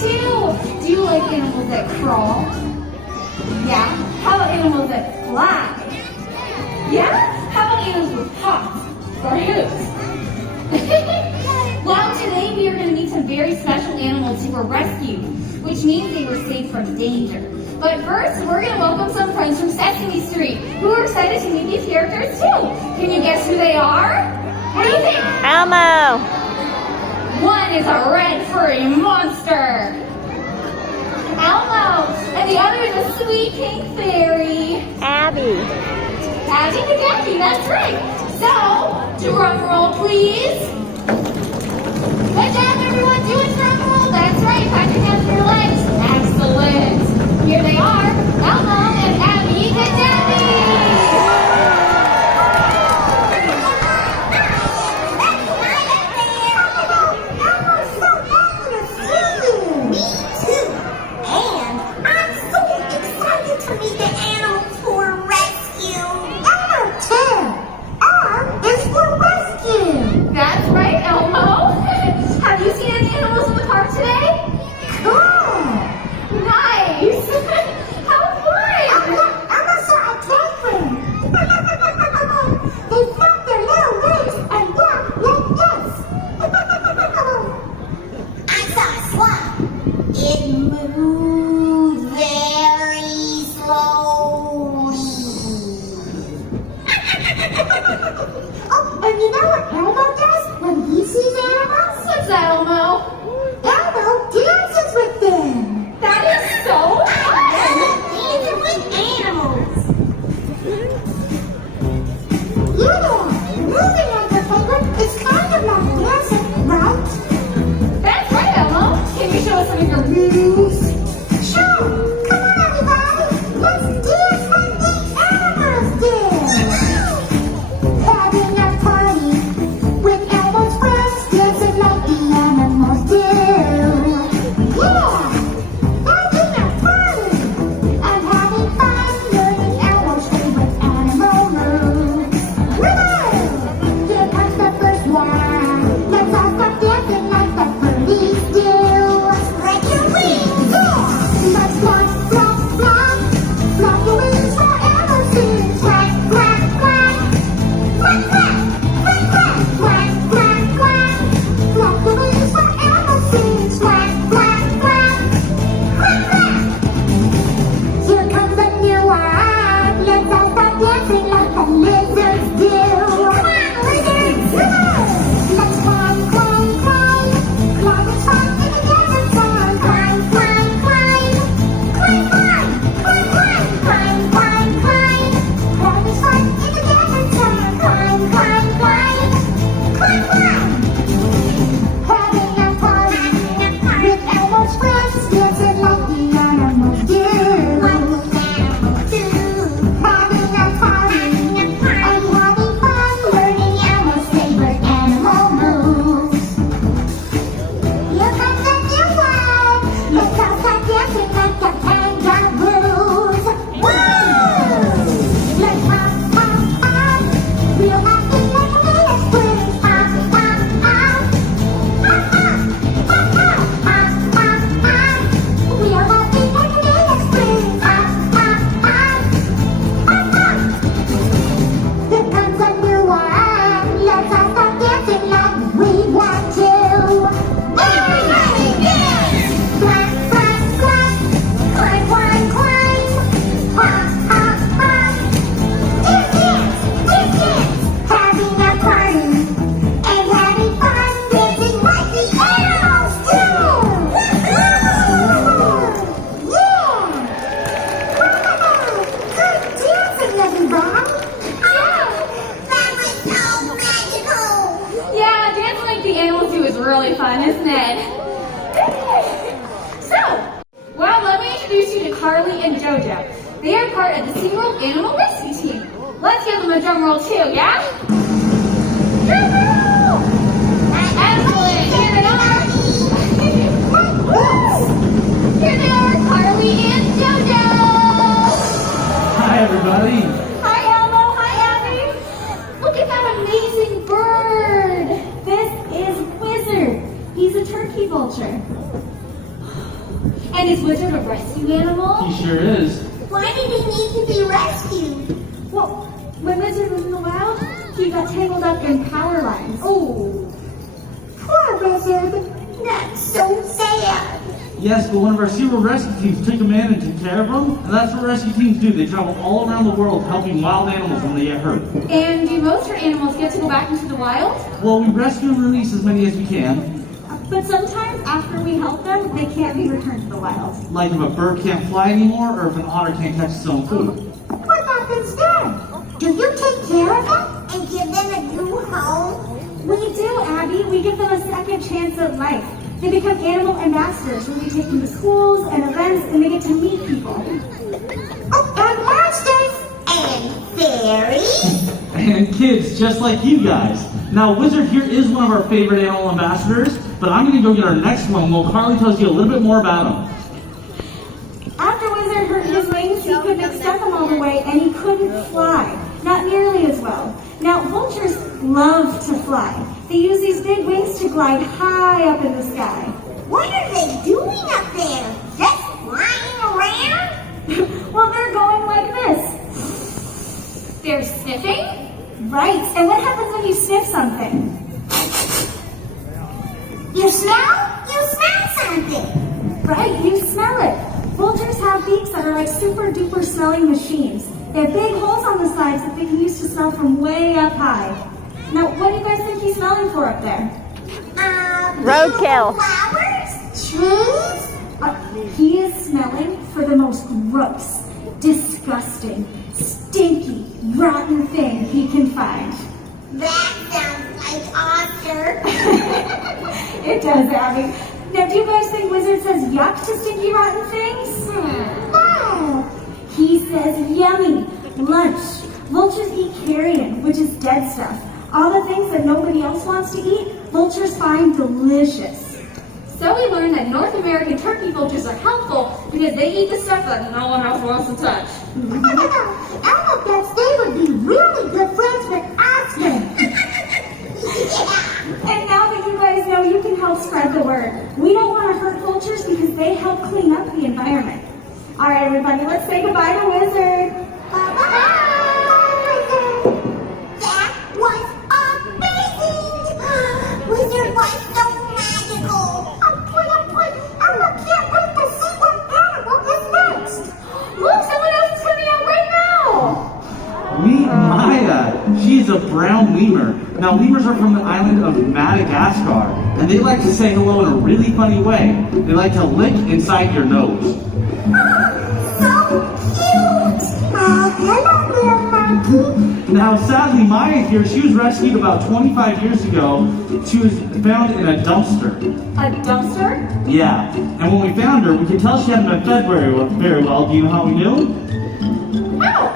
too. Do you like animals that crawl? Yeah. How about animals that fly? Yeah? How about animals with hops or hooves? Well, today we are going to meet some very special animals who were rescued, which means they were saved from danger. But first, we're going to welcome some friends from Sesame Street who are excited to meet these characters too. Can you guess who they are? What do you think? Elmo. One is a red furry monster, Elmo, and the other is a sweet pink fairy, Abby. Abby the Ducky, that's right. So, drum roll please. Good job everyone, do a drum roll. That's right, clap your hands for your legs. Excellent. Here they are, Elmo and Abby the Ducky. Really fun, isn't it? So, well, let me introduce you to Carly and JoJo. They are part of the Seaworld Animal Rescue Team. Let's give them a drum roll too, yeah? Drum roll! Excellent, here they are. Here they are, Carly and JoJo. Hi, everybody. Hi, Elmo. Hi, Abby. Look at that amazing bird. This is Wizard. He's a turkey vulture. And is Wizard a rescue animal? He sure is. Why did he need to be rescued? Well, when Wizard was in the wild, he got tangled up in power lines. Oh, Poor Wizard. That's so sad. Yes, but one of our Seaworld rescue teams took him in and took care of him. And that's what rescue teams do. They travel all around the world helping wild animals when they get hurt. and do most of your animals get to go back into the wild? Well, we rescue and release as many as we can. But sometimes after we help them, they can't be returned to the wild. Like if a bird can't fly anymore or if an otter can't catch its own food. What happens then? Do you take care of them and give them a new home? We do, Abby. We give them a second chance at life. They become animal ambassadors when we take them to schools and events and they get to meet people. Oh, and monsters and fairies. And kids just like you guys. Now, Wizard here is one of our favorite animal ambassadors, but I'm going to go get our next one while Carly tells you a little bit more about him. After Wizard hurt his wings, he couldn't extend them all the way and he couldn't fly. Not nearly as well. Now, vultures love to fly. They use these big wings to glide high up in the sky. What are they doing up there? Just flying around? Well, they're going like this. They're sniffing? Right. And what happens when you sniff something? You smell? You smell something. Right, you smell it. Vultures have beaks that are like super duper smelling machines. They have big holes on the sides that they can use to smell from way up high. Now, what do you guys think he's smelling for up there? Roadkill. Flowers? Trees? He is smelling for the most gross, disgusting, stinky, rotten thing he can find. That sounds like Oscar. It does, Abby. Now, do you guys think Wizard says yuck to stinky, rotten things? No. He says yummy, lunch. Vultures eat carrion, which is dead stuff. All the things that nobody else wants to eat, vultures find delicious. So we learned that North American turkey vultures are helpful because they eat the stuff that no one else wants to touch. I guess they would be really good friends with Oscar. Yeah. And now that you guys know, you can help spread the word. We don't want to hurt vultures because they help clean up the environment. All right, everybody, let's say goodbye to Wizard. Bye-bye. That was amazing. Wizard was so magical. I can't wait to see what animal is next. Look, someone else is coming out right now. Meet Maya. She's a brown lemur. Now, lemurs are from the island of Madagascar, and they like to say hello in a really funny way. They like to lick inside your nose. So cute. Hello, little monkey. Now, sadly, Maya here, she was rescued about 25 years ago. She was found in a dumpster. A dumpster? Yeah, and when we found her, we could tell she hadn't been fed very well. Do you know how we knew? How?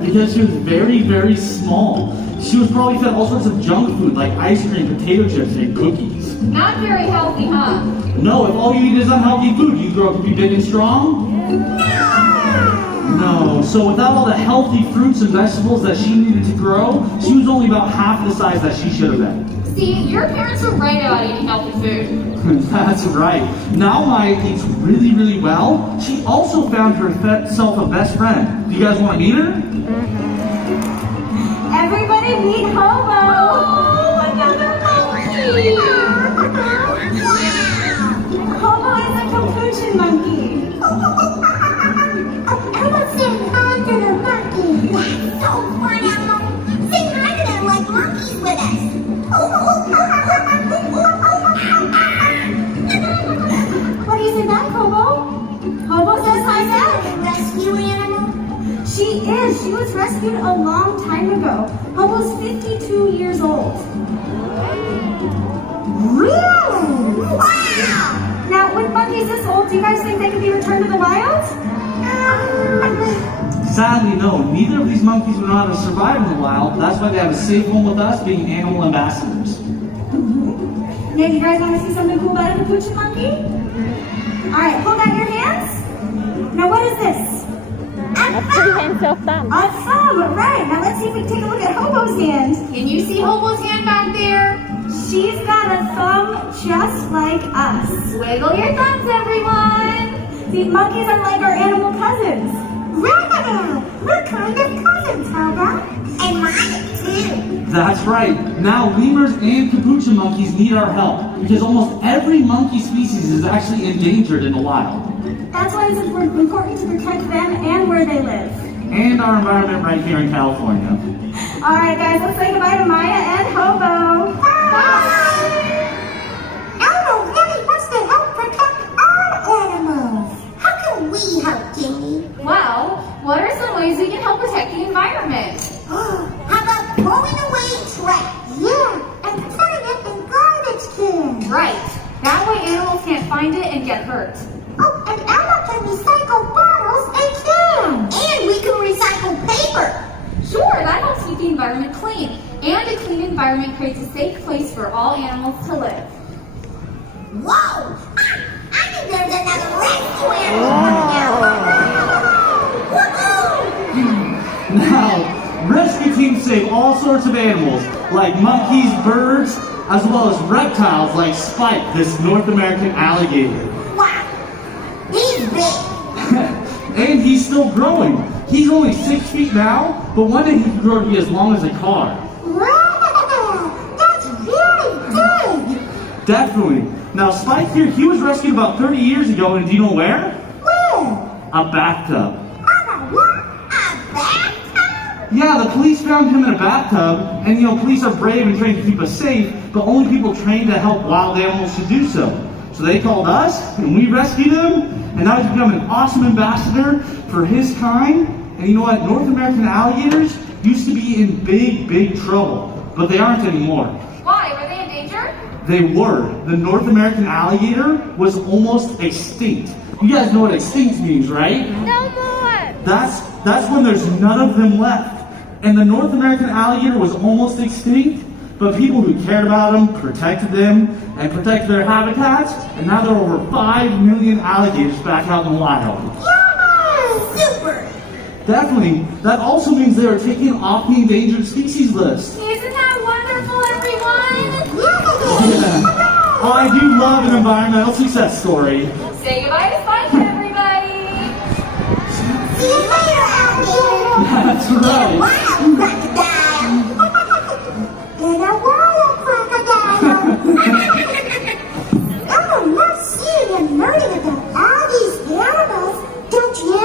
Because she was very, very small. She was probably fed all sorts of junk food like ice cream, potato chips, and cookies. Not very healthy, huh? No, if all you eat is unhealthy food, you grow up to be big and strong? No, so without all the healthy fruits and vegetables that she needed to grow, she was only about half the size that she should have been. See, your parents were right about eating healthy food. That's right. Now Maya eats really, really well. She also found herself a best friend. Do you guys want to meet her? Everybody meet Hobo. Oh, another monkey. Hobo is a capuchin monkey. I want to say hi to the monkey. That's so fun, Elmo. Say hi to them like monkeys with us. What do you say back, Hobo? Hobo says hi back. Rescue animal? She is. She was rescued a long time ago. Hobo's 52 years old. Really? Wow! Now, with monkeys this old, do you guys think they can be returned to the wild? Sadly, no. Neither of these monkeys would know how to survive in the wild. That's why they have a safe home with us, being animal ambassadors. Now, you guys want to see something cool about a capuchin monkey? All right, hold out your hands. Now, what is this? A prehensile thumb. A thumb, right. Now, let's see if we can take a look at Hobo's hand. Can you see Hobo's hand back there? She's got a thumb just like us. Wiggle your thumbs, everyone. See, monkeys are like our animal cousins. We're kind of cousins, how about? And mine too. That's right. Now lemurs and capuchin monkeys need our help because almost every monkey species is actually endangered in the wild. That's why it's important to protect them and where they live. And our environment right here in California. All right, guys, let's say goodbye to Maya and Hobo. Elmo really wants to help protect all animals. How can we help, Jamie? Well, what are some ways we can help protect the environment? How about throwing away trash? Yeah, and putting it in garbage cans. Right. That way animals can't find it and get hurt. Oh, and Elmo can recycle bottles and cans. And we can recycle paper. Sure, that helps keep the environment clean. And a clean environment creates a safe place for all animals to live. Whoa! I think there's another rescue animal. Woohoo! Now, rescue teams save all sorts of animals like monkeys, birds, as well as reptiles like Spike, this North American alligator. Wow! He's big. And he's still growing. He's only 6 feet now, but one day he can grow to be as long as a car. Wow, that's really big. Definitely. Now Spike here, he was rescued about 30 years ago, and do you know where? Where? A bathtub. What? A bathtub? Yeah, the police found him in a bathtub, and police are brave and trained to keep us safe, but only people trained to help wild animals should do so. So they called us, and we rescued him, and now he's become an awesome ambassador for his kind. And you know what? North American alligators used to be in big, big trouble, but they aren't anymore. Why? Were they in danger? They were. The North American alligator was almost extinct. You guys know what extinct means, right? No more. That's when there's none of them left. And the North American alligator was almost extinct, but people who cared about them protected them and protected their habitats, and now there are over 5 million alligators back out in the wild. Super! Definitely. That also means they are taken off the endangered species list. Isn't that wonderful, everyone? Yeah. Oh, I do love an environmental success story. Say goodbye to Spike, everybody. See you later, alligator! That's right. Wild crocodile! And a wild crocodile. Elmo loves seeing and learning about all these animals, don't you?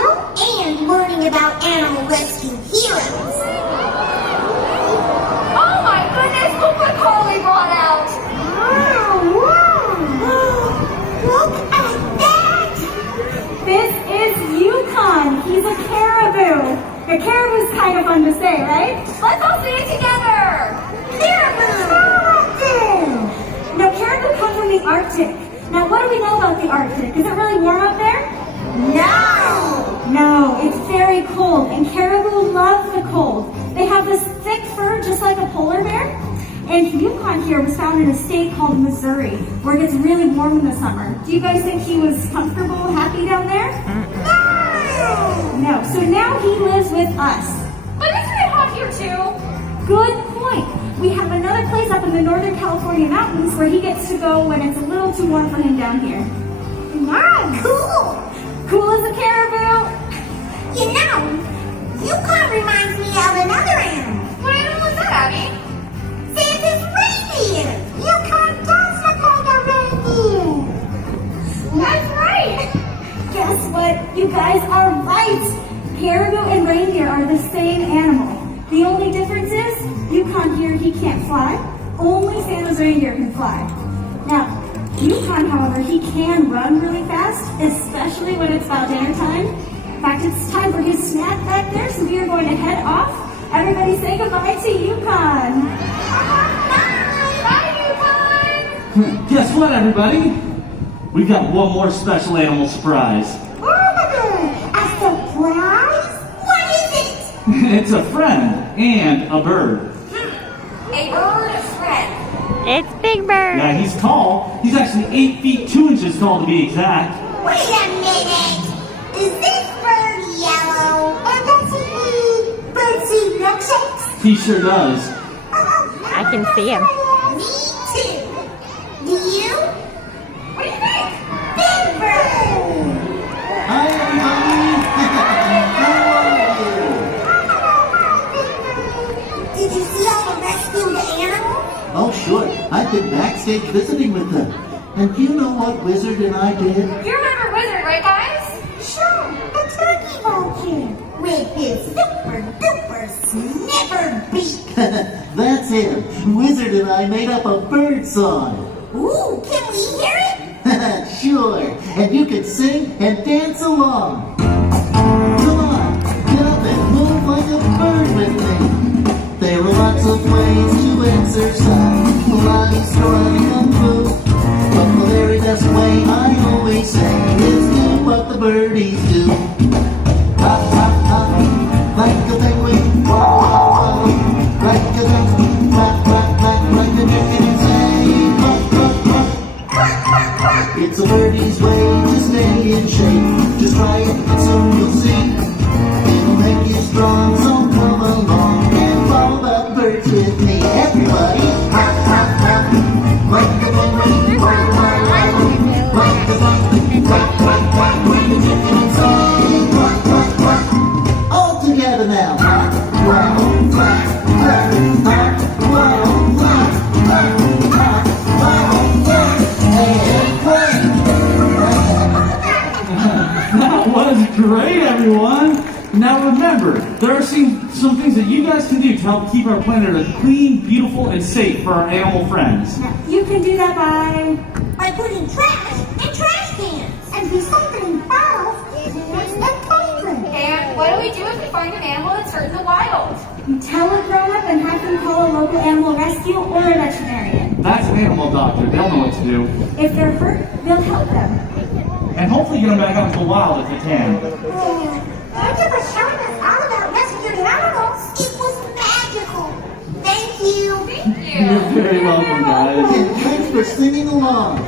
And learning about animal rescue heroes. Oh my goodness, look what Carly brought out. Look at that! This is Yukon. He's a caribou. The caribou's kind of fun to say, right? Let's all say it together. Caribou! Now, caribou come from the Arctic. Now, what do we know about the Arctic? Is it really warm up there? No! No, it's very cold, and caribou love the cold. They have this thick fur just like a polar bear. And Yukon here was found in a state called Missouri, where it gets really warm in the summer. Do you guys think he was comfortable, happy down there? No. So now he lives with us. But isn't it hot here too? Good point. We have another place up in the Northern California mountains where he gets to go when it's a little too warm for him down here. Nice! Cool! Cool as a caribou. You know, Yukon reminds me of another animal. What animal is that, Abby? Santa's reindeer! Yukon does look like a reindeer. That's right. Guess what? You guys are right. Caribou and reindeer are the same animal. The only difference is Yukon here, he can't fly. Only Santa's reindeer can fly. Now, Yukon, however, he can run really fast, especially when it's about dinner time. In fact, it's time for his snack back there, so we are going to head off. Everybody say goodbye to Yukon. Bye, Yukon. Guess what, everybody? We've got one more special animal surprise. A surprise? What is it? It's a friend and a bird. A bird friend. It's Big Bird. Yeah, he's tall. He's actually 8 feet 2 inches tall to be exact. Wait a minute! Is this bird yellow? And does he eat birdseed milkshakes? He sure does. I can see him. Me too! Do you? What do you think? Big Bird! Hi, everybody! Did you see all the rescued animals? Oh, sure. I've been backstage visiting with them. And do you know what Wizard and I did? You remember Wizard, right, guys? Sure, the turkey vulture. With his super duper sniffer beak. That's him. Wizard and I made up a bird song. Ooh, can we hear it? Sure. And you can sing and dance along. Come on, get up and move like a bird with me. There are lots of ways to exercise. Pilates, karate, kung fu. But the very best way I always say is do what the birdies do. Hop, hop, hop, like a penguin. Walk, walk, walk, like a duck. Quack, quack, quack, like a chicken and say quack, quack, quack. It's a birdie's way to stay in shape. Just try it and soon you'll see. It'll make you strong, so come along and follow the birds with me. Everybody, hop, hop, hop, like a penguin. Walk, walk, walk, like a duck. Quack, quack, quack, like a chicken and say quack, quack, quack. All together now. Hop, wow, quack, quack, hop, wow, quack, quack, hop, wow, quack, and quack. That was great, everyone. Now remember, there are some things that you guys can do to help keep our planet clean, beautiful, and safe for our animal friends. You can do that by Putting trash in trash cans. And recycling bottles in and papers. And what do we do if we find an animal that's hurt in the wild? you tell a grown-up and have them call a local animal rescue or a veterinarian. That's an animal doctor. They'll know what to do. If they're hurt, they'll help them. And hopefully get them back out into the wild if they can. Thank you for showing us all about rescued animals. It was magical. Thank you. Thank you. You're very welcome, guys. And thanks for singing along.